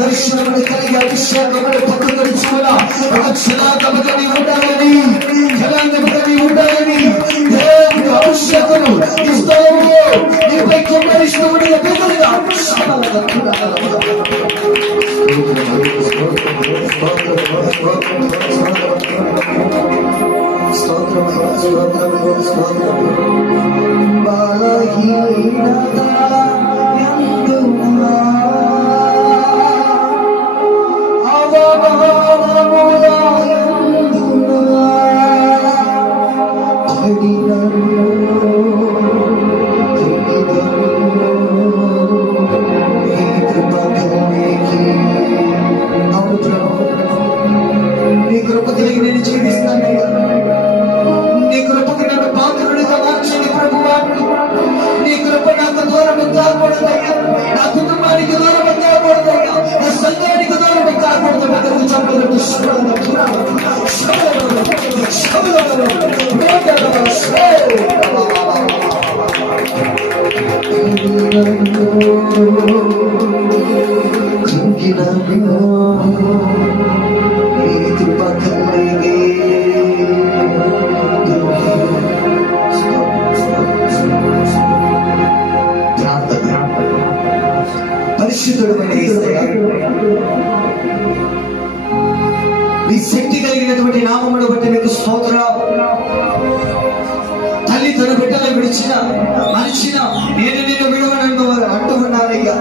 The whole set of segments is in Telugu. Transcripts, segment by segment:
దర్శనములు కలిగి అభిషేకములు పొందుకొనిచుకున్నా రక్షణాత్మకని ఉండాలని ఉండాలని దేవుని అభిషేకము ఈ స్థలంలో నీపై కుమ్మరిస్తున్న బిడ్డలుగా నీ కృప కలిగి నేను జీవిస్తానయ్యా. నీ కృపకు నన్ను పాత్రుడిగా మార్చండి ప్రభువా. నీ కృప నాకు దూరం కాకూడదయ్యా. నా కుటుంబానికి దూరం కాకూడదయ్యా. నా సంఘానికి దూరం కాకూడదు. పరిశుద్ధుడైన యేసయ్యా, నీ శక్తి కలిగినటువంటి నామమును బట్టి మీకు స్తోత్రం. తల్లి తన బిడ్డలు విడిచిన మనిషిన నేను నిన్ను విడవనన్ను వారు అంటూ ఉన్నారయ్యా.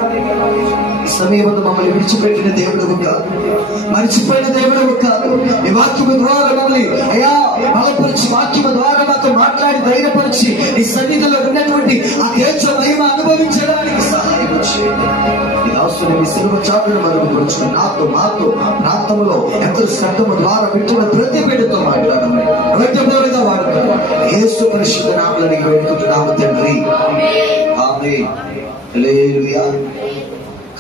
ఈ సమయంలో మమ్మల్ని విడిచిపెట్టిన దేవుడు కాదు, మరిచిపోయిన దేవుడు కాదు. ఈ వాక్యము ద్వారా మమ్మల్ని అయ్యా బలపరిచి, వాక్యము ద్వారా మాతో మాట్లాడి ధైర్యపరిచి ఈ సన్నిధిలో ఉన్నటువంటి ఆ తేజ మహిమ అనుభవించడానికి సహాయం చేయండి. ఈ అవసరం ఈ సిలువ చాటును మరుగుపరుచుకుని నాతో మాతో ప్రాంతంలో ఎంతో శబ్దము ద్వారా వింటున్న ప్రతి బిడ్డతో మాట్లాడమని వ్యక్తిగా వాడుతారు. యేసు పరిశుద్ధ నామములో వేడుకుంటున్నాము తండ్రి, ఆమేన్. హల్లెలూయా.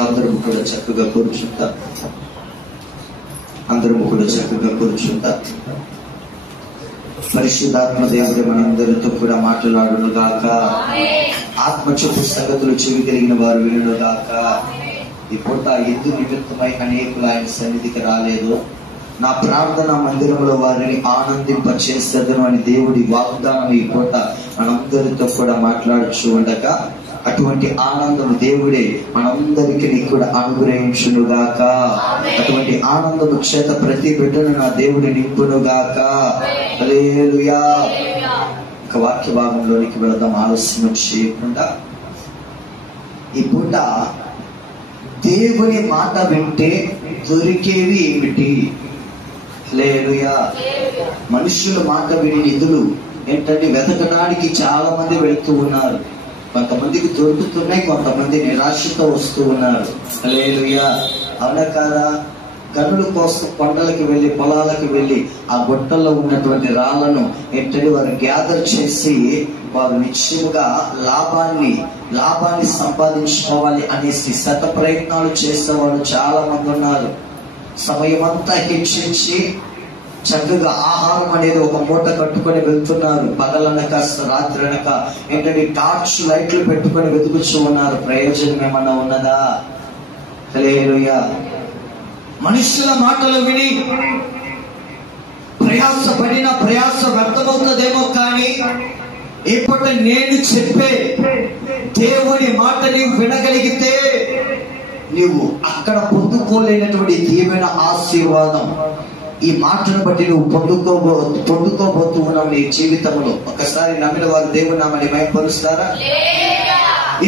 అందరము కూడా చక్కగా కూర్చుంటాం. అందరము కూడా చక్కగా కూర్చుంటాం. పరిశుద్ధాత్మ దేవుడు మనందరితో కూడా మాట్లాడును గాక. ఆత్మ చెప్పు సంగతులు చెవి కలిగిన వారు వినును గాక. ఈ పూట ఎందు నిమిత్తమై అనేకులు ఆయన సన్నిధికి రాలేదు. నా ప్రార్థన మందిరంలో వారిని ఆనందింపచేసేదను అని దేవుడి వాగ్దానం ఈ పూట మనందరితో కూడా మాట్లాడుచు ఉండగా అటువంటి ఆనందము దేవుడే మనందరికీ కూడా అనుగ్రహించును గాక. అటువంటి ఆనందము చేత ప్రతి బిడ్డను నా దేవుడి నింపును గాక. హల్లెలూయా. ఒక వాక్య భాగంలోనికి వెళదాం ఆలస్యం చేయకుండా. ఈ పూట దేవుని మాట వింటే దొరికేవి ఏమిటి? హల్లెలూయా. మనుషుల మాట విని నిధులు ఏంటంటే వెతకడానికి చాలా మంది వెళుతూ ఉన్నారు. కొంతమందికి దొరుకుతున్నాయి, కొంతమంది నిరాశతో వస్తూ ఉన్నారు. హల్లెలూయా. అవునా కాదా? గనుల కోసం కొండలకి వెళ్ళి పొలాలకు వెళ్ళి ఆ గుట్టల్లో ఉన్నటువంటి రాళ్లను ఏంటంటే వారు గ్యాదర్ చేసి వారు నిశ్చయముగా లాభాన్ని సంపాదించుకోవాలి అనేసి శత ప్రయత్నాలు చేసేవాళ్ళు చాలా మంది ఉన్నారు. సమయం అంతా హెచ్చించి చక్కగా ఆహారం అనేది ఒక మూట కట్టుకొని వెళ్తున్నారు. పగలనక రాత్రి అనక ఏంటంటే టార్చ్ లైట్లు పెట్టుకొని వెతుకుతూ ఉన్నారు. ప్రయోజనం ఏమన్నా ఉన్నదా? హల్లెలూయా. మనుషుల మాటలు విని ప్రయాస వ్యర్థమవుతుందేమో, కానీ ఇప్పుడు నేను చెప్పే దేవుని మాటని వినగలిగితే నీవు అక్కడ పొందుకోలేనటువంటి దీవెన ఆశీర్వాదం ఈ మాటను బట్టి నువ్వు పొందుకోబోతూ ఉన్నావు నీ జీవితంలో. ఒకసారి నమ్మిన వారు దేవుని నామమును మహిమపరుస్తారా?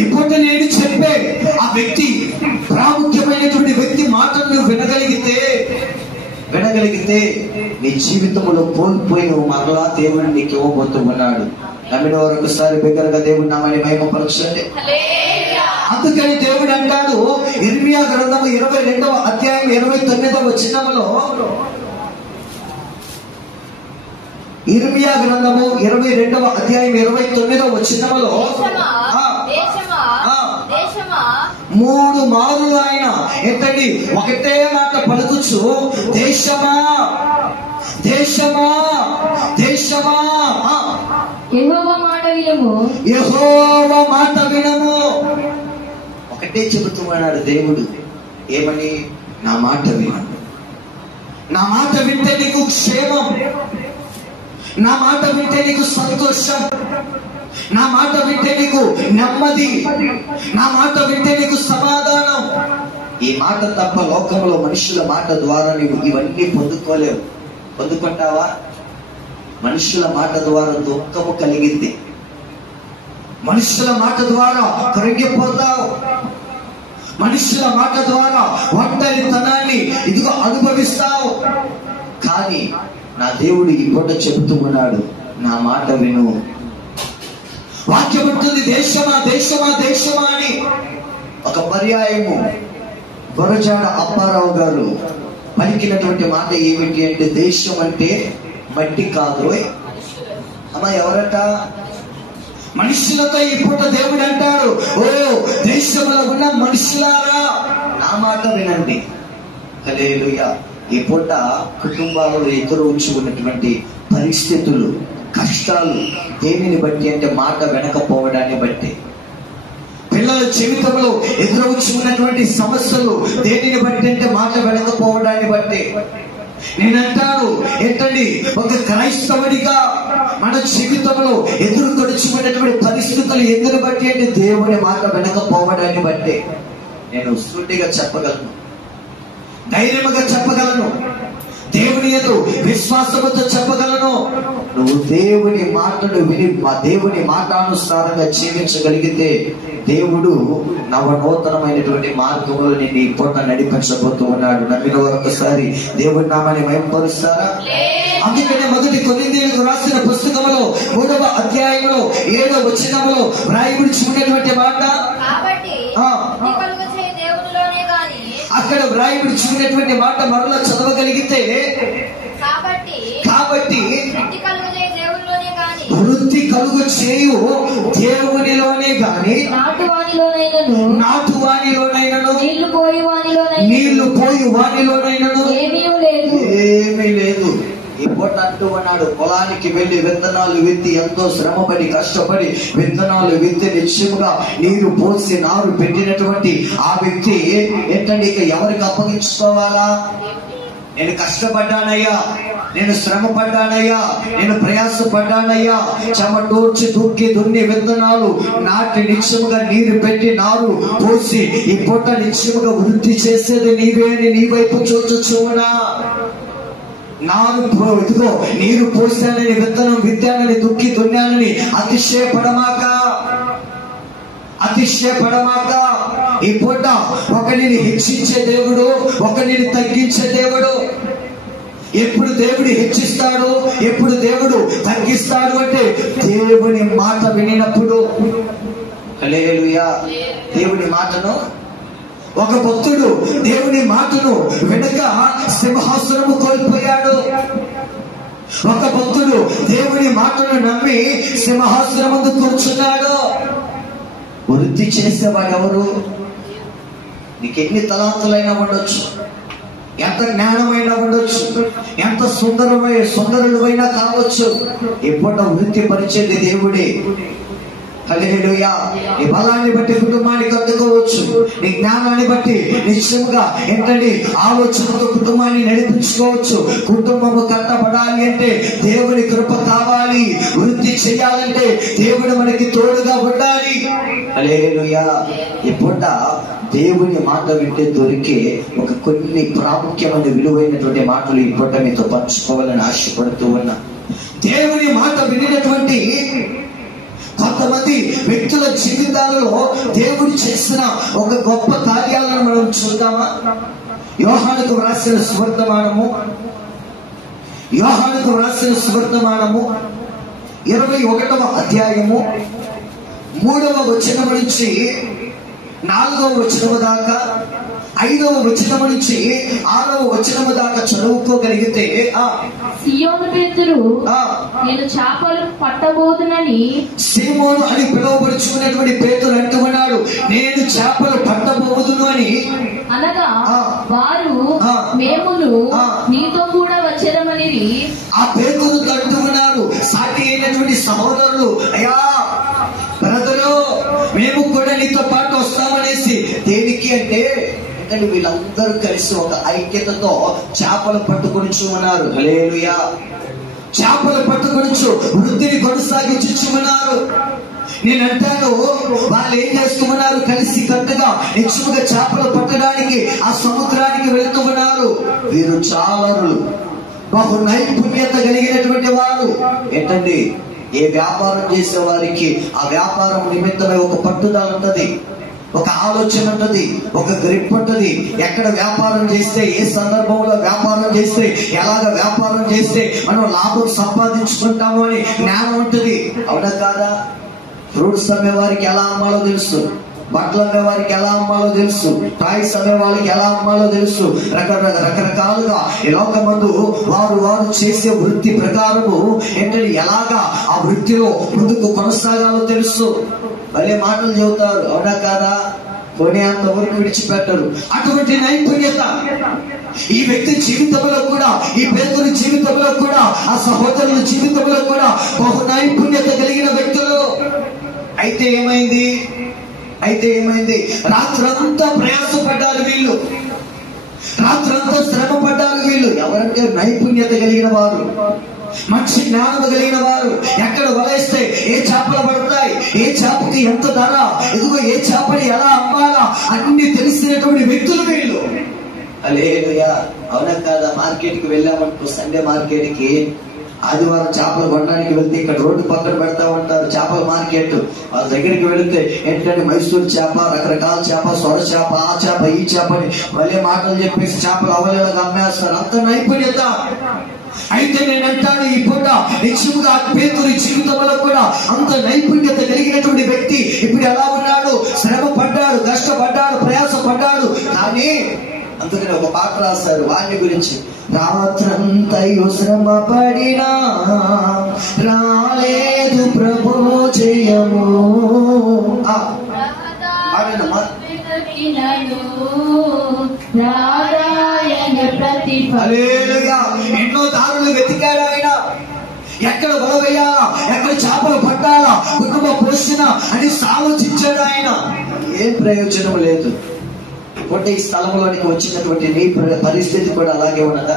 ఇప్పుడు నేను చెప్పే ఆ వ్యక్తి, ప్రాముఖ్యమైనటువంటి వ్యక్తి మాటలను వినగలిగితే నీ జీవితంలో కోల్పోయి నువ్వు మరలా దేవుని నీకు ఇవ్వబోతూ ఉన్నాడు. నమ్మిన వారు ఒకసారి బిగ్గరగా దేవుని నామమును మహిమపరచండి. ఆ అందుకని దేవుడు అంటాడు ఇర్మియా గ్రంథము 22వ అధ్యాయం 29వ వచనములో, ఇర్మియా గ్రంథము 22వ అధ్యాయం 29వ వచనములో 3 మారులు ఆయన ఏంటండి ఒకటే మాట పలుకుచు, దేశమా దేశమా దేశమా యెహోవా మాట వినుము, యెహోవా మాట వినుము. ఒకటే చెబుతున్నాడు దేవుడు, ఏమని? నా మాట విను. నా మాట వింటే నీకు క్షేమం, నా మాట వింటే నీకు సంతోషం, నా మాట వింటే నీకు నెమ్మది, నా మాట వింటే నీకు సమాధానం. ఈ మాట తప్ప లోకంలో మనుషుల మాట ద్వారా నీవు ఇవన్నీ పొందుకోలేవు. పొందుకుంటావా? మనుషుల మాట ద్వారా దుఃఖము కలిగింది, మనుషుల మాట ద్వారా కరిగిపోతావు, మనుషుల మాట ద్వారా ఒంటరితనాన్ని ఇదిగో అనుభవిస్తావు. కానీ నా దేవుడు ఈ పూట చెబుతూ ఉన్నాడు, నా మాట విను. వాక్యం ఉంటుంది, దేశమా దేశమా దేశమా అని. ఒక పర్యాయము గురజాడ అప్పారావు గారు పలికినటువంటి మాట ఏమిటి అంటే, దేశం అంటే మట్టి కాదు అమ్మ. ఎవరట? మనుషులతో ఈ పూట దేవుడు అంటాడు, ఓ దేశంలో ఉన్న మనుషులారా నా మాట వినండి. హల్లెలూయా. ఈ పూట కుటుంబాలలో ఎదురొచ్చి ఉన్నటువంటి పరిస్థితులు, కష్టాలు దేనిని బట్టి అంటే మాట వినకపోవడాన్ని బట్టి. పిల్లల జీవితంలో ఎదురొచ్చి ఉన్నటువంటి సమస్యలు దేనిని బట్టి అంటే మాట వినకపోవడాన్ని బట్టి. నేనంటాను ఏంటండి, ఒక క్రైస్తవుడిగా మన జీవితంలో ఎదుర్కొచ్చుకున్నటువంటి పరిస్థితులు ఎందుకు బట్టి అంటే దేవుని మాట వినకపోవడాన్ని బట్టి. నేను సూటిగా చెప్పగలను, ధైర్యముగా చెప్పగలను, దేవుని యందు విశ్వాసముతో చెప్పగలను. నువ్వు దేవుని మాటను విని దేవుని మాటానుసారంగా జీవించగలిగితే దేవుడు నవనూతనమైనటువంటి మార్గంలో నిన్ను ఈ పూట నడిపించబోతూ ఉన్నాడు. నమ్మిన ఒక్కసారి దేవుడి నామాన్ని మహిమపరుస్తారా? అందుకనే మొదటి కొరింథీయులకు రాసిన పుస్తకంలో 3వ అధ్యాయంలో 7వ వచనంలో వ్రాయబడి ఉన్నటువంటి మాట, అక్కడ వ్రాయబడి చూసినటువంటి మాట మరలా చదవగలిగితే, కాబట్టి వృద్ధి కలుగు చేయు దేవునిలోనే గాని నాటు వానిలోనైనను నీళ్లు పోయి వానిలోనైనను ఏమీ లేదు. ఈ పూట అంటూ ఉన్నాడు, పొలానికి వెళ్లి విత్తనాలు విత్తి ఎంతో శ్రమపడి కష్టపడి విత్తనాలు విత్తి నిశ్చయముగా నీరు పోసి నారు పెట్టినటువంటి ఆ వ్యక్తి ఏంటంటే ఇక ఎవరికి అప్పగించుకోవాలా? నేను కష్టపడ్డానయ్యా, నేను శ్రమ పడ్డానయ్యా, నేను ప్రయాసపడ్డానయ్యా, చెమటూర్చి దుక్కి దున్ని విత్తనాలు నాటి నిశ్చయముగా నీరు పెట్టి నారు పోసి ఈ పూట నిశ్చయముగా వృద్ధి చేసేది నీవే అని నీ వైపు చూచుచున్నా. ఇదిగో నీరు పోసానని, విత్తనం విత్తానని, దుక్కి దున్నానని అతిశయపడమాక. ఈ పూట ఒకరిని హెచ్చించే దేవుడు, ఒకరిని తగ్గించే దేవుడు. ఎప్పుడు దేవుడు హెచ్చిస్తాడు, ఎప్పుడు దేవుడు తగ్గిస్తాడు అంటే దేవుని మాట వినినప్పుడు. హల్లెలూయా. దేవుని మాటను, ఒక భక్తుడు దేవుని మాటను వెనుక సింహాసనము కోల్పోయాడు. ఒక భక్తుడు దేవుని మాటను నమ్మి సింహాసనం ముందు కూర్చున్నాడు. వృద్ధి చేసేవాడు ఎవరు? నీకెన్ని తలాంతులైనా ఉండొచ్చు, ఎంత జ్ఞానమైనా ఉండొచ్చు, ఎంత సుందరులైనా కావచ్చు, ఎప్పుడో వృద్ధి పరిచేది దేవుడే. హల్లెలూయా. నీ బలాన్ని బట్టి కుటుంబానికి అందుకోవచ్చు, నీ జ్ఞానాన్ని బట్టి నిశ్చయంగా ఏంటండి ఆలోచనతో కుటుంబాన్ని నడిపించుకోవచ్చు. కుటుంబము కట్టబడాలి అంటే దేవుని కృప కావాలి, వృద్ధి చేయాలంటే దేవుడు మనకి తోడుగా ఉండాలి. హల్లెలూయా. ఈ పూట దేవుని మాట వింటే దొరికే ఒక కొన్ని ప్రాముఖ్యమైన విలువైనటువంటి మాటలు ఈ పూట మీతో పంచుకోవాలని ఆశపడుతూ ఉన్నా. దేవుని మాట వినినటువంటి కొంతమంది వ్యక్తుల జీవితాలలో దేవుడు చేసిన ఒక గొప్ప కార్యాలను మనం చూద్దామా? యోహానుకు వ్రాసిన సువర్తమానము 21వ అధ్యాయము 3వ వచనం నుంచి 4వ వచనము దాకా 5వ వచనము నుంచి 6వ వచనము దాకా చదువుకోగలిగితే సియోను పేతురు నేను చేపలు పట్టబోతునని సీమోను అని పిలువబడుచుకున్నటువంటి పేతురు అంటూ ఉన్నాడు, నేను చేపలు పట్టబోదును అని. అనగా వారు మేములు నీతో కూడా వచ్చేదమని ఆ పేతురు అంటూ ఉన్నారు. సాటి అయినటువంటి సహోదరులు, అయ్యా బ్రదరు, మేము కూడా నీతో పాటు వస్తామనేసి. దేనికి అంటే వీళ్ళందరూ కలిసి ఒక ఐక్యతతో చేపలు పట్టుకొనిచ్చు ఉన్నారు. హల్లెలూయా. చేపలు పట్టుకొనిచ్చు వృత్తిని కొనసాగించున్నారు. నేను అంటాను, వాళ్ళు ఏం చేస్తూ ఉన్నారు? కలిసి కట్టుగా నిత్యముగా చేపలు పట్టడానికి ఆ సముద్రానికి వెళుతూ ఉన్నారు. వీరు చాలరులు, బహు నైపుణ్యత కలిగినటువంటి వారు. ఏంటండి, ఏ వ్యాపారం చేసే వారికి ఆ వ్యాపారం నిమిత్తమై ఒక పట్టుదల ఉంటది, ఒక ఆలోచన ఉంటది, ఒక గ్రిప్ ఉంటది. ఎక్కడ వ్యాపారం చేస్తే, ఏ సందర్భంలో వ్యాపారం చేస్తే, ఎలాగ వ్యాపారం చేస్తే మనం లాభం సంపాదించుకుంటాము అని జ్ఞానం ఉంటది. అవునా కాదా? ఫ్రూట్స్ అమ్మే వారికి ఎలా అమ్మాలో తెలుసు, బట్టలు అమ్మే వారికి ఎలా అమ్మాలో తెలుసు, టాయ్స్ అమ్మే వాళ్ళకి ఎలా అమ్మాలో తెలుసు. రకరకాలుగా ఈ లోకమందు వారు చేసే వృత్తి ప్రకారము ఏంటంటే ఎలాగా ఆ వృత్తిలో ముందుకు కొనసాగాలో తెలుసు. భలే మాటలు చెబుతారు. అవునా కాదా? కొని అంతవరకు విడిచిపెట్టరు. అటువంటి నైపుణ్యత ఈ వ్యక్తి జీవితంలో కూడా, ఈ పేతురు జీవితంలో కూడా, ఆ సహోదరుల జీవితంలో కూడా బహు నైపుణ్యత కలిగిన వ్యక్తులు. అయితే ఏమైంది? రాత్రంతా ప్రయాసపడ్డారు వీళ్ళు, రాత్రంతా శ్రమ పడ్డారు వీళ్ళు. ఎవరంటే నైపుణ్యత కలిగిన వారు, మంచి జ్ఞానం కలిగిన వారు. ఎక్కడ వలేస్తే ఏ చేపలు పడతాయి, ఏ చేపకి ఎంత ధర, ఇదిగో ఏ చేపని ఎలా అమ్మాలా అన్ని తెలిసినటువంటి వ్యక్తులు వీళ్ళు. హల్లెలూయా. అవునా కాదా? మార్కెట్కి వెళ్ళామనుకో, సండే మార్కెట్కి, ఆదివారం చేపలు కొనడానికి వెళ్తే ఇక్కడ రోడ్డు పక్కన పెడతా ఉంటారు చేపల మార్కెట్. వాళ్ళ దగ్గరికి వెళితే ఏంటంటే మైసూరు చేప, రకరకాల చేప, సొర చేప, ఆ చేప, ఈ చేపని మళ్ళీ మాటలు చెప్పేసి చేపలు అవలేలాగా అమ్మేస్తారు. అంత నైపుణ్యత. అయితే నేను అంటాను, ఈ పూట నిత్యముగా పేతురు జీవితంలో కూడా అంత నైపుణ్యత కలిగినటువంటి వ్యక్తి ఇప్పుడు ఎలా ఉన్నాడు? శ్రమ పడ్డాడు, కష్టపడ్డాడు, ప్రయాసపడ్డాడు. కానీ అందుకని ఒక పాట రాశారు వాణ్ణి గురించి. రాత్రంతయు శ్రమ పడినా రాలేదు ప్రభు జయము. ఎన్నో దారులు వెతికాడు ఆయన. ఎక్కడ వల వేయాలా, ఎక్కడ చేపలు పట్టాలా, కుటుంబ పోషణ అని ఆలోచించాడు ఆయన. ఏం ప్రయోజనం లేదు. ఈ స్థలంలోనికి వచ్చినటువంటి నీ పరిస్థితి కూడా అలాగే ఉన్నదా?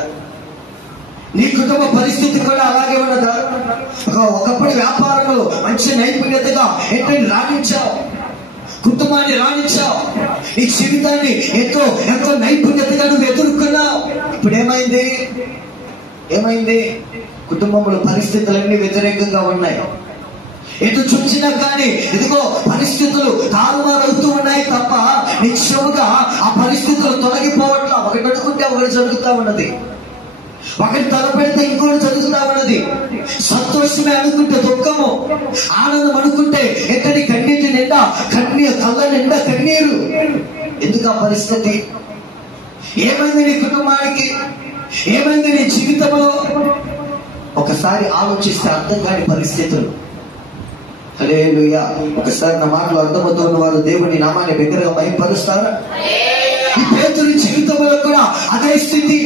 నీ కుటుంబ పరిస్థితి కూడా అలాగే ఉన్నదా? ఒకప్పుడు వ్యాపారంలో మంచి నైపుణ్యతగా ఏంటంటే రాణించావు, కుటుంబాన్ని రాణించావు, నీ జీవితాన్ని ఎంతో నైపుణ్యతగా నువ్వు ఎదుర్కొన్నావు. ఇప్పుడు ఏమైంది? కుటుంబంలో పరిస్థితులన్నీ వ్యతిరేకంగా ఉన్నాయి. ఎటు చూసినా కానీ ఇదిగో పరిస్థితులు తారుమారవుతూ ఉన్నాయి తప్ప నిశ్చయముగా ఆ పరిస్థితులు తొలగిపోవట్లా. ఒకటి అనుకుంటే ఒకటి జరుగుతూ ఉన్నది, ఒకటి తలపెడితే ఇంకోటి జరుగుతూ ఉన్నది. సంతోషమే అనుకుంటే దుఃఖము, ఆనందం అనుకుంటే ఎక్కడి కన్నీటి నిండా కళ్ళ నిండా కన్నీరు. ఎందుకు ఆ పరిస్థితి? ఏమైంది నీ కుటుంబానికి? ఏమైంది నీ జీవితంలో? ఒకసారి ఆలోచిస్తే అర్థం కాని పరిస్థితులు. హల్లెలూయా. ఒకసారి నా మాటలు అర్థమవుతున్న వారు దేవుని నామాన్ని బిగ్గరగా మహిమపరుస్తారా? ఈ పేతురు జీవితంలో కూడా అదే స్థితి,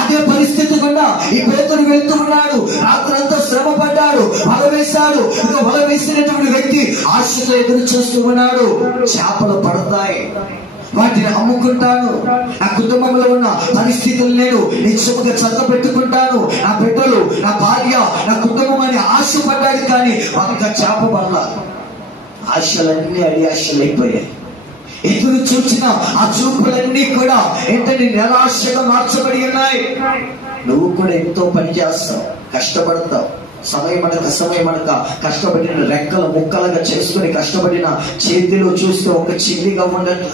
అదే పరిస్థితి కూడా ఈ పేతురు వెళ్తూ ఉన్నాడు. రాత్రంతా శ్రమ పడ్డాడు, వల వేశాడు. వల వేసినటువంటి వ్యక్తి ఆశతో ఎదురు చూస్తూ ఉన్నాడు. చేపలు పడతాయి, వాటిని అమ్ముకుంటాను, నా కుటుంబంలో ఉన్న పరిస్థితులు నేను నిశ్చయముగా చక్కబెట్టుకుంటాను, నా బిడ్డలు, నా భార్య, నా కుటుంబం అని ఆశపడ్డాడు. కానీ ఒక్క చేప పడల. ఆశలన్నీ ఆశలు అయిపోయాయి. ఎదురు చూసిన ఆ చూపులన్నీ కూడా ఏంటంటే నిరాశగా మార్చబడి ఉన్నాయి. నువ్వు కూడా ఎంతో పని చేస్తావు, కష్టపడతావు, సమయం అనక కష్టపడిన రెక్కలు ముక్కలుగా చేసుకుని కష్టపడిన చేతిలో చూస్తే ఒక చిల్లిగా ఉండదు.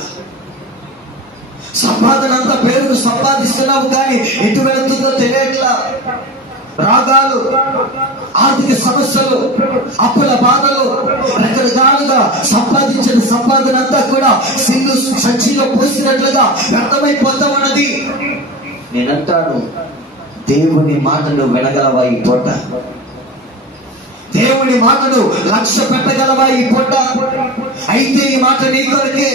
సంపాదన అంతా పేరును సంపాదిస్తున్నావు కానీ ఎటు వెళుతుందో తెలియట్లా. రాగాలు, ఆర్థిక సమస్యలు, అప్పుల బాధలు, రకరకాలుగా సంపాదించిన సంపాదన అంతా కూడా సిల్లు సంచిలో పోసినట్లుగా వ్యర్థమైపోతా ఉన్నది. నేనంటాను, దేవుని మాటను వినగలవా ఈ పూట? దేవుని మాటను లక్ష్య పెట్టగలవా ఈ పూట? అయితే ఈ మాట నీ కొరకే.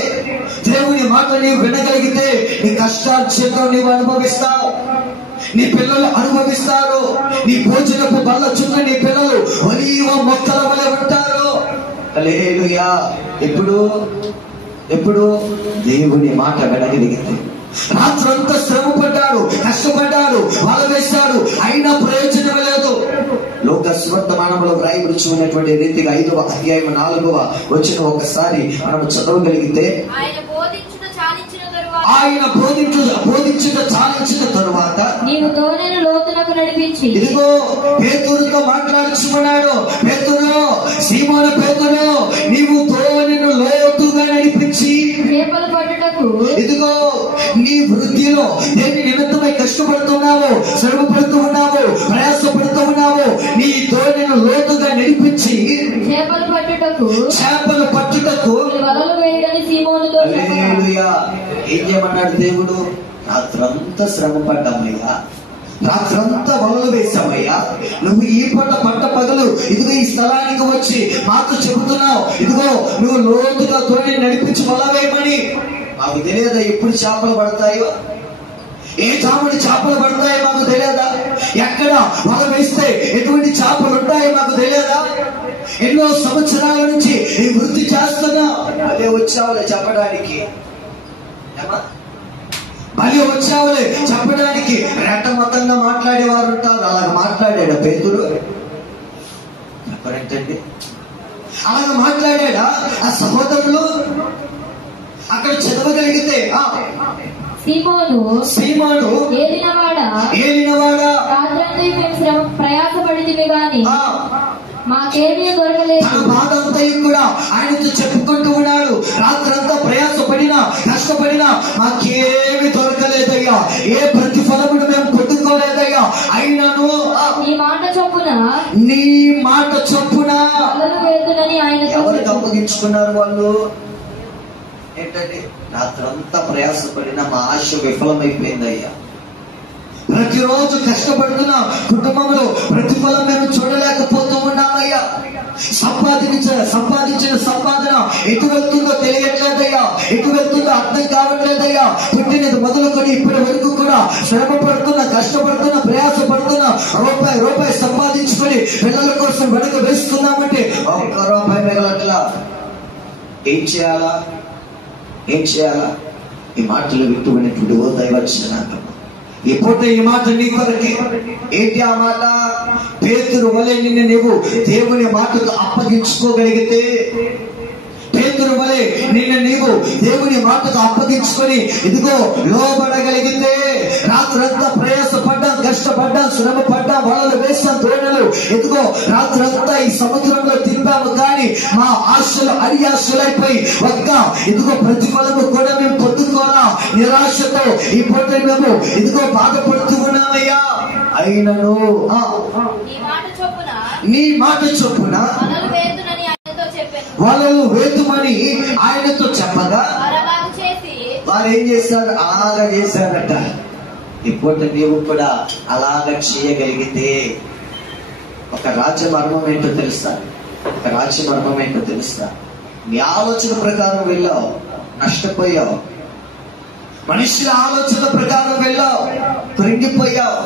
దేవుని మాట నీవు వినగలిగితే నీ కష్టార్జితం నీవు అనుభవిస్తావు, నీ పిల్లలు అనుభవిస్తారు. నీ భోజనపు బల్ల చుట్టూ నీ పిల్లలు ఒలీవ మొక్కల వలె ఉంటారు. హల్లెలూయా. ఎప్పుడు దేవుని మాట వినగలిగితే. రాత్రంతా శ్రమ పడ్డాడు, కష్టపడ్డాడు, వల వేశాడు, అయినా ప్రయోజనం లేదు. లోక స్వర్తమానంలో వ్రాయబడుచు ఉన్నటువంటి రీతిగా 5వ అధ్యాయం 4వ వచనం ఒకసారి మనం చదవగలిగితే, ఆయన బోధించుట చాలించిన తరువాత నీవు తోనెను లోతునకు నడిపించి. ఇదిగో పేతురుతో మాట్లాడుచున్నాడు. పేతురు, సీమోను పేతురు, నీవు తోనెను లోతుగా నడిపించి చేపలు పట్టుటకు. ఇదిగో నీ వృద్ధిలో దేని నిమిత్తమై కష్టపడుతున్నావు, శ్రమ పడుతూ ఉన్నావు, ప్రయాసపడుతూ ఉన్నావు. నీ తోనెను లోతుగా నడిపించి చేపలు పట్టుటకు వలలు వేయడని సీమోనుతో. హల్లెలూయా. ఏం చేయమన్నాడు దేవుడు? రాత్రంతా శ్రమ పడ్డామయ్యా, రాత్రంతా వలలు వేసామయ్యా. నువ్వు ఈ పట్ట పగలు ఇదిగో ఈ స్థలానికి వచ్చి మాకు చెబుతున్నావు, ఇదిగో నువ్వు లోతుగా తోని నడిపించి వల వేయమని. మాకు తెలియదా ఎప్పుడు చేపలు పడతాయో, ఏ చాముడి చేపలు పడతాయో మాకు తెలియదా? ఎక్కడ వల వేస్తే ఎటువంటి చేపలు ఉంటాయో మాకు తెలియదా? ఎన్నో సంవత్సరాల నుంచి ఈ వృత్తి చేస్తున్నా. అదే వచ్చావులే చెప్పడానికి, మళ్ళీ వచ్చావులే చెప్పడానికి. రెట్ట మొత్తంగా మాట్లాడేవారు ఉంటారు. అలాగ మాట్లాడాడా పేతురు? చెప్పరేంటండి? అలాగ మాట్లాడా ఆ సహోదరులు? అక్కడ చదవగలిగితే సీమోను ఏలినవాడా రాత్రంతా మేము ప్రయాసపడితిమి గాని మాకేమీ దొరకలేదు. తన బాధ అంతా కూడా ఆయనతో చెప్పుకుంటూ ఉన్నాడు. రాత్రంతా ప్రయాసపడినా కష్టపడినా మాకేమి దొరకలేదయ్యా, ఏ ప్రతిఫలమును మేము పొందుకోలేదయ్యా. అయినను నీ మాట చొప్పున వలలు వేతునని ఆయన. ఎవరికి అప్పగించుకున్నారు వాళ్ళు? ఏంటండి? రాత్రంతా ప్రయాసపడినా మా ఆశ విఫలమైపోయిందయ్యా. ప్రతిరోజు కష్టపడుతున్న కుటుంబంలో ప్రతిఫలం మేము చూడలేకపోతూ ఉన్నామయ్యా. సంపాదించిన సంపాదన ఎటు వెళ్తుందో తెలియట్లేదయ్యా, ఎటు వెళ్తుందో అర్థం కావట్లేదయ్యా. పుట్టినది మొదలుకొని ఇప్పటి వరకు కూడా శ్రమ పడుతున్నా, కష్టపడుతున్నా, ప్రయాసపడుతున్నా, రూపాయి సంపాదించుకొని పిల్లల కోసం వెనక వేస్తున్నామంటే ఒక్క రూపాయి మిగలట్లా. ఏం చేయాలా? ఈ మాటలు వింటున్నటువంటి ఓ దైవజనాంగం, ఈ పూట ఈ మాట నీ కొరకే. ఏంటి ఆ మాట? పేతురు వలె నిన్ను నీవు దేవుని మాటకు అప్పగించుకోగలిగితే, పేతురు వలె నిన్ను నీవు దేవుని మాటకు అప్పగించుకొని ఇదిగో లోబడగలిగితే, రాత్రంతా ప్రయాసపడ్డాం, కష్టపడ్డాం, శ్రమ పడ్డాం, వలలు వేసాం, దోణలు ఇదిగో రాత్రంతా ఈ సముద్రంలో తింపాము. కానీ మా ఆశలు అడియాశలైపోయి ఒక్క ఇదిగో ప్రతిఫలము కూడా మేము పొందుకోరా. నిరాశతో ఈ పూట మేము ఇదిగో బాధపడుతూ ఉన్నామయ్యా. అయినను నీ మాట చొప్పున వలలు వేతుమని ఆయనతో చెప్పగా వారు ఏం చేశారు? అలాగా చేశారట. ఇప్పుడు నీవు కూడా అలాగా చేయగలిగితే ఒక రాజ్యమర్మం ఏంటో తెలుసా? నీ ఆలోచన ప్రకారం వెళ్ళావు, నష్టపోయావు. మనుషుల ఆలోచన ప్రకారం వెళ్ళావు, కృంగిపోయావు.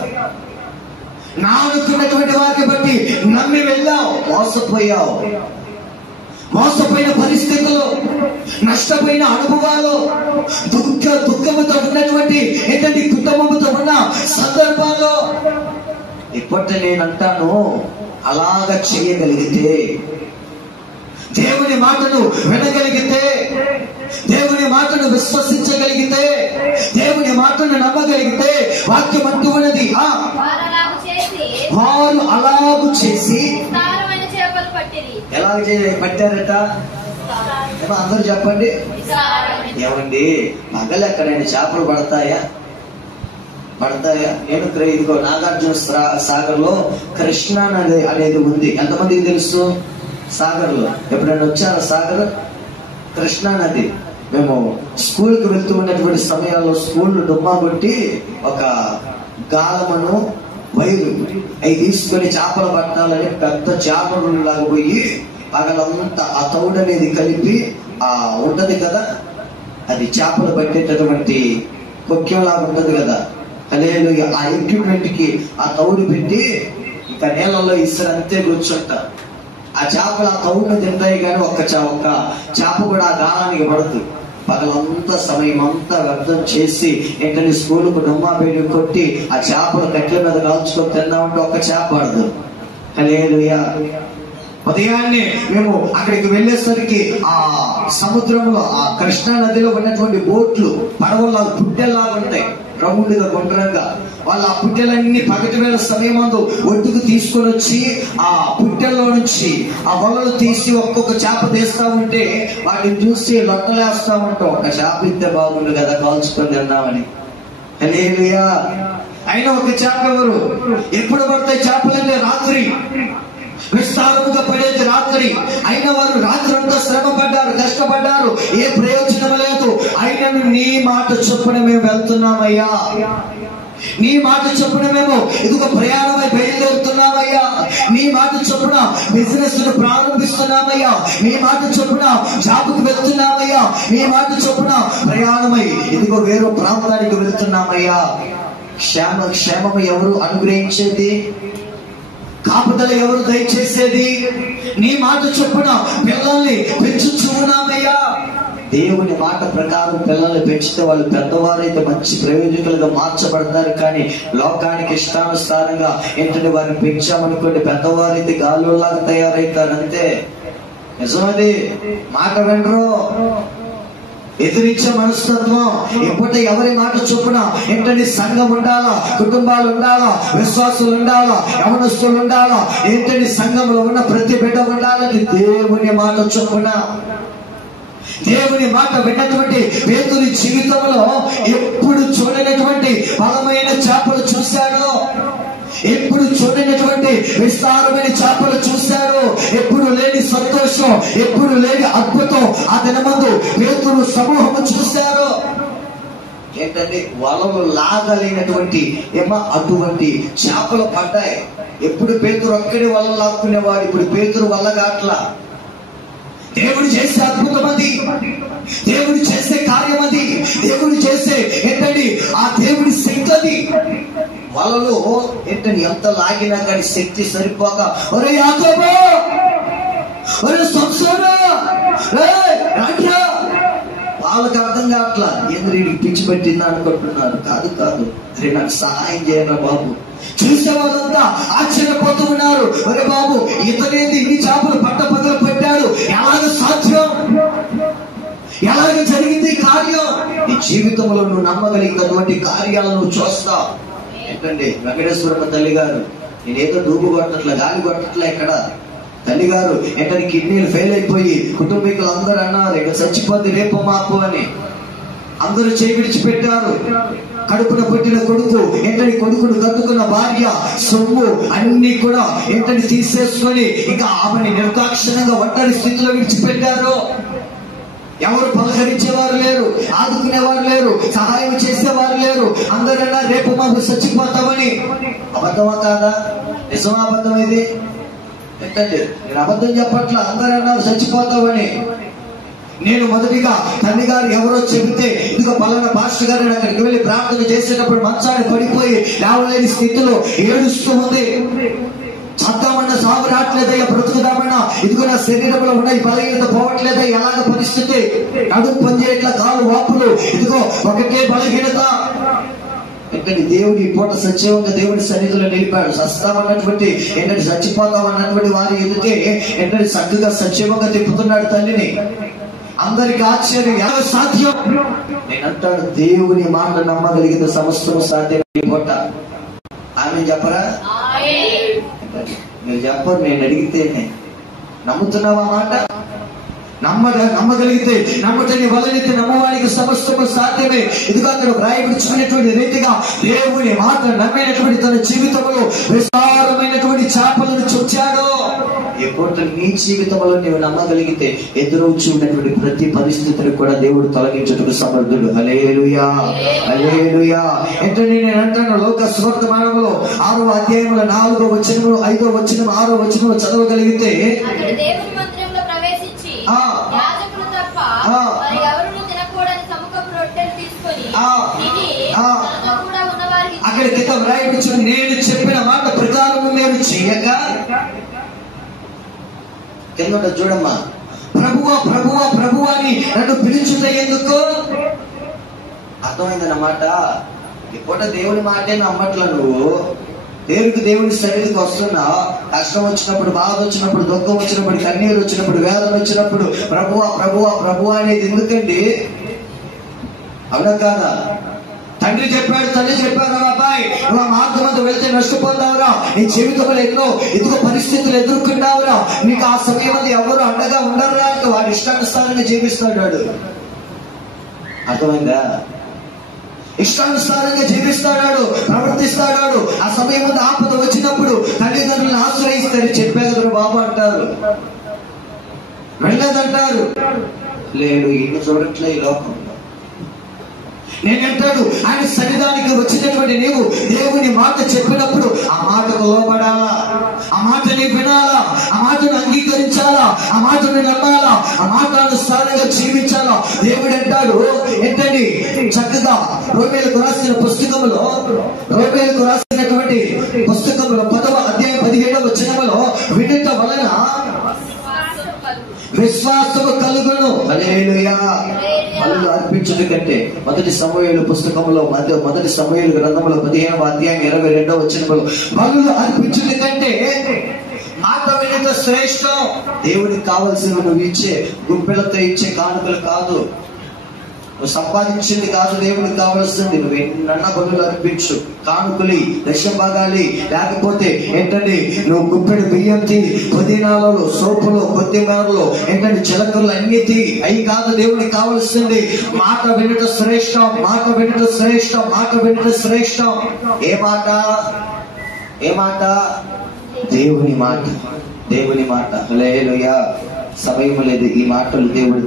నా అనుకున్నటువంటి వాటిని బట్టి నమ్మి వెళ్ళావు, మోసపోయిన పరిస్థితులు, నష్టపోయిన అనుభవాలు, దుఃఖముతో ఉన్నటువంటి ఏంటంటే కుటుంబంతో ఉన్న సందర్భాల్లో ఇప్పటి నేనంటాను, అలాగా చేయగలిగితే, దేవుని మాటను వినగలిగితే, దేవుని మాటను విశ్వసించగలిగితే, దేవుని మాటను నమ్మగలిగితే, వాక్యం అంటూ ఉన్నది వారు అలాగు చేసి ఎలా పట్టారట? అందరూ చెప్పండి. ఏమండి, పగలు ఎక్కడైనా చేపలు పడతాయా? పడతాయా? నేను ఇదిగో నాగార్జున సాగర్ లో కృష్ణా నది అనేది ఉంది. ఎంతమందికి తెలుసు? సాగర్ లో ఎప్పుడైనా వచ్చారా? సాగర్ కృష్ణా నది. మేము స్కూల్కి వెళ్తూ ఉన్నటువంటి సమయాల్లో స్కూల్ డుమ్మా కొట్టి ఒక గాలమను వైరు అవి తీసుకొని చేపలు పట్టాలని పెద్ద చేపలాగా పోయి పగలంతా ఆ తౌడు అనేది కలిపి ఉంటది కదా, అది చేపలు పట్టేటటువంటి కొక్యంలాగా ఉంటది కదా, లేదు ఆ ఎక్విప్మెంట్ కి ఆ తౌడు పెట్టి ఇంకా నీళ్ళల్లో ఇస్తారు, అంతే కూర్చుంటా. ఆ చేపలు ఆ తౌడును తింటాయి కానీ ఒక్క చేప కూడా ఆ గాలానికి పడదు. పగలంతా సమయం అంతా వ్యర్థం చేసి ఏంటంటే స్కూలుకు డమ్మా పేరు కొట్టి ఆ చేపలు కట్టెల మీద కాల్చుకొని తిన్నామంటే ఒక్క చేప పడదు. హల్లెలూయా. ఉదయాన్నే మేము అక్కడికి వెళ్ళేసరికి ఆ సముద్రంలో ఆ కృష్ణా నదిలో ఉన్నటువంటి బోట్లు పడవలా పుట్టెల్లాగా ఉంటాయి, రౌండ్ గా గుండ్రంగా. వాళ్ళు ఆ పుట్టెలన్నీ పగటి వేళ సమయమందు ఒడ్డుకు తీసుకొని వచ్చి ఆ పుట్టెల్లో నుంచి ఆ వలలు తీసి ఒక్కొక్క చేప తీస్తా ఉంటే వాటిని చూసి లొట్టలేస్తా ఉంటాం. ఒక చేప ఇస్తే బాగుండు కదా కాల్చుకొని తిన్నామని. హల్లెలూయా. అయినా ఒక చేప ఎవరు? ఎప్పుడు పడతాయి చేపలంటే రాత్రి విస్తారముగా పడేది రాత్రి. అయిన వారు రాత్రి అంతా శ్రమ పడ్డారు, కష్టపడ్డారు, ఏ ప్రయోజనం లేదు. అయినను నీ మాట చొప్పున మేము వెళ్తున్నామయ్యా, నీ మాట చొప్పున మేము ఇదిగో ప్రయాణమై బయలుదేరుతున్నామయ్యా, నీ మాట చొప్పున బిజినెస్ ను ప్రారంభిస్తున్నామయ్యా, నీ మాట చొప్పున జాబుకు వెళ్తున్నామయ్యా, నీ మాట చొప్పున ప్రయాణమై ఇదిగో వేరే ప్రాంతానికి వెళ్తున్నామయ్యా. క్షేమము ఎవరు అనుగ్రహించేది? కాపుదల ఎవరు దయచేసేది? నీ మాట చొప్పున పిల్లల్ని పెంచుచున్నామయ్యా. దేవుని మాట ప్రకారం పిల్లల్ని పెంచితే వాళ్ళు పెద్దవారైతే మంచి ప్రయోజకులుగా మార్చబడతారు. కానీ లోకానికి ఇష్టానుసారంగా ఏంటంటే వారిని పెంచామనుకోండి, పెద్దవారైతే గాలులాగా తయారవుతారు, అంతే. నిజమది. మాట వినరు, ఎదిరించే మనస్తత్వం. ఎప్పుడైతే ఎవరి మాట చొప్పున ఏంటంటే సంఘం ఉండాలా, కుటుంబాలు ఉండాలా, విశ్వాసులు ఉండాలా, యవనస్తులు ఉండాలా, ఏంటంటే సంఘంలో ఉన్న ప్రతి బిడ్డ ఉండాలని దేవుని మాట చొప్పున. దేవుని మాట విన్నటువంటి పేతురు జీవితంలో ఎప్పుడు చూడనటువంటి బలమైన చేపలు చూశాడు, ఎప్పుడు చూడనటువంటి విస్తారమైన చేపలు చూశాడు, ఎప్పుడు లేని సంతోషం, ఎప్పుడు లేని అద్భుతం ఆ దినమందు పేతురు సమూహము చూశారు. ఏంటంటే వలలు లాగలేనటువంటి అటువంటి చేపలు పడ్డాయి. ఎప్పుడు పేతురు ఒక్కడే వల లాక్కునేవాడు, ఇప్పుడు పేతురు వల్ల కాట్లా. దేవుడు చేసే అద్భుతం అది, దేవుడు చేసే కార్యం అది, దేవుడు చేసే ఏంటండి ఆ దేవుడి శక్తి అది. వలలో ఏంటండి ఎంత లాగినా కానీ శక్తి సరిపోక ఒరే యాకోబు, ఒరే సంసోను, వాళ్ళకి అర్థం కావట్లా. ఎందుకు పిచ్చి పెట్టిందా అనుకుంటున్నారు. కాదు కాదు, అరే నాకు సహాయం చేయరా బాబు. చూసేవాళ్ళంతా ఆశ్చర్యపోతూ ఉన్నారు. ఒరే బాబు, ఇతనేది ఇన్ని చేపలు పట్టపగలు పెట్టాడు, ఎలాగ సాధ్యం, ఎలాగ జరిగింది కార్యం? ఈ జీవితంలో నువ్వు నమ్మగలిగినటువంటి కార్యాలను నువ్వు చూస్తావు. ఏంటండి వెంకటేశ్వరమ్మ తల్లి గారు, నేనేదో డూబు కొట్టట్లా, గాలి కొట్టట్లా. ఇక్కడ తల్లి గారు ఏంటంటే కిడ్నీలు ఫెయిల్ అయిపోయి కుటుంబీకులు అందరూ అన్నారు ఇక్కడ చచ్చిపోద్ది రేపు మాపు అని. అందరూ చేయి విడిచిపెట్టారు. కడుపున పుట్టిన కొడుకు ఏంటని కొడుకును కట్టుకున్న భార్య సొమ్ము అన్ని కూడా ఏంటని తీసేసుకొని ఇంకా ఆమెని నిర్దాక్షిణంగా ఒంటరి స్థితిలో విడిచిపెట్టారు. ఎవరు పలకరించేవారు లేరు, ఆదుకునేవారు లేరు, సహాయం చేసేవారు లేరు. అందరన్నా రేపు మాకు చచ్చిపోతామని. అబద్ధమా కాదా? నిజమా అబద్ధం ఇది? ఏంటంటే నేను అబద్ధం చెప్పట్లా. అందరన్నా చచ్చిపోతామని. నేను మొదటిగా తల్లి గారు ఎవరో చెబితే ఇదిగో పలానా పాస్టర్ గారిని అక్కడికి వెళ్ళి ప్రార్థన చేసేటప్పుడు మంచాన్ని పడిపోయి లేవలేని స్థితిలో ఏడుస్తూ ఉంది. చద్దామన్నా సాగు రావట్లేదయ్యా, బ్రతుకుదామన్నా ఇదిగో నా శరీరంలో ఉన్న ఈ బలహీనత పోవట్లేదా, ఎలాగ పరిస్థితి, నడుము పనిచేయట్ల, కాలు వాపులు, ఇదిగో ఒకటే బలహీనత. ఏంటంటే దేవుడి పూట సజీవంగా దేవుడి సన్నిధిలో నిలిపాడు. సస్తామన్నటువంటి ఏంటంటే చచ్చిపోతామన్నటువంటి వారి ఎదుటే ఏంటంటే చక్కగా సజీవంగా తిప్పుతున్నాడు తల్లిని. అందరికి ఆశ్చర్యం, ఎలా సాధ్యం? నేనంటాడు దేవుని మాట నమ్మగలిగిన సమస్తము సాధ్యం. పూట ఆమె చెప్పరా? మీరు చెప్పరు. నేను అడిగితేనే నమ్ముతున్నావా మాట? నమ్మగలిగితే నమ్మటని వలనైతే నమ్మవానికి సమస్తము సాధ్యమే. ఇదిగో అక్కడ వ్రాయబడినటువంటి రీతిగా దేవుని మాట నమ్మినటువంటి తన జీవితంలో విస్తారమైనటువంటి చేపలను చొచ్చాడు. ఎప్పుడు నీ జీవితంలో నీవు నమ్మగలిగితే ఎదురొచ్చి ఉన్నటువంటి ప్రతి పరిస్థితిని కూడా దేవుడు తొలగించుటకు సమర్థుడు. హల్లెలూయా, హల్లెలూయా. ఏంటంటే నేను అంటాను, లోక సువర్తమానంలో 6వ అధ్యాయంలో 4వ వచనము 5వ వచనం 6వ వచనం చదవగలిగితే అక్కడ కింద వ్రాయబడిన నేను చెప్పిన మాట ప్రకారం మీరు చేయక కింద చూడమ్మా, ప్రభువా ప్రభువా ప్రభువా అని నన్ను పిలుచుట ఎందుకు? అర్థమైందన్నమాట. ఈ పూట దేవుని మాటే నమ్మట్ల నువ్వు. దేవుని సన్నిధికి వస్తున్నా, కష్టం వచ్చినప్పుడు, బాధ వచ్చినప్పుడు, దుఃఖం వచ్చినప్పుడు, కన్నీరు వచ్చినప్పుడు, వేదన వచ్చినప్పుడు ప్రభువా ప్రభువా ప్రభువా అనేది ఎందుకండి? అవునా కాదా? తండ్రి చెప్పాడు, తల్లి చెప్పారు, అబ్బాయి నువ్వు ఆ మార్గం అంతా వెళ్తే నష్టపోతావురా, నీ జీవితంలో ఎన్నో ఎదుగు పరిస్థితులు ఎదుర్కొంటావురా, నీకు ఆ సమయం అది ఎవరు అండగా ఉండరురా అంటే వాడు ఇష్టానుసారంగా జీవిస్తాడు. వాడు అర్థమైందా? ఇష్టానుసారంగా జీవిస్తాడు, ప్రవర్తిస్తాడు. ఆ సమయం ముందు ఆపద వచ్చినప్పుడు తల్లిదండ్రులను ఆశ్రయిస్తారు. చెప్పే కదరు బాబు అంటారు, వెళ్ళదంటారు. లేడు, ఇన్ని చూడట్లే ఈ లోకం. నేనంటాడు, ఆయన సన్నిధానికి వచ్చినటువంటి నీవు దేవుని మాట చెప్పినప్పుడు ఆ మాటకు లోబడాలా, ఆ మాటని వినాలా, ఆ మాటను అంగీకరించాలా, ఆ మాటను నమ్మాలా, ఆ మాటానుసారంగా జీవించాలా. దేవుడు అంటాడు ఏంటండి, చక్కగా రోమేలకు రాసిన పుస్తకంలో 10వ అధ్యాయం 17వ వచనంలో వినుట వలన విశ్వాసము కలుగును. హల్లెలూయా. బలులు అర్పించుట కంటే మొదటి సమూయేలు పుస్తకంలో మొదటి సమూయేలు గ్రంథంలో 15వ అధ్యాయం 22వ వచనంలో బలులు అర్పించుట కంటే మాట వినుట శ్రేష్టం. దేవుడికి కావలసిన నువ్వు ఇచ్చే గుప్పెలతో ఇచ్చే కానుకలు కాదు, నువ్వు సంపాదించింది కాదు దేవుడికి కావాల్సింది. నువ్వు ఎన్నన్నా బలులు అర్పించు, కానుకలి, దశం భాగాలి, లేకపోతే ఏంటండి నువ్వు గుప్పెడు బియ్యంతి, పుదీనాలలో, సోపులో, కొత్తిమీరలో ఏంటంటే చిలకలు అన్నిటి అవి కాదు దేవుడికి కావాల్సింది. మాట వినుట శ్రేష్టం, మాట వినుట శ్రేష్టం, మాట వినుట శ్రేష్టం. ఏ మాట? ఏ మాట? దేవుని మాట, దేవుని మాట. హల్లెలూయా. సమయం లేదు, ఈ మాటలు దేవుడు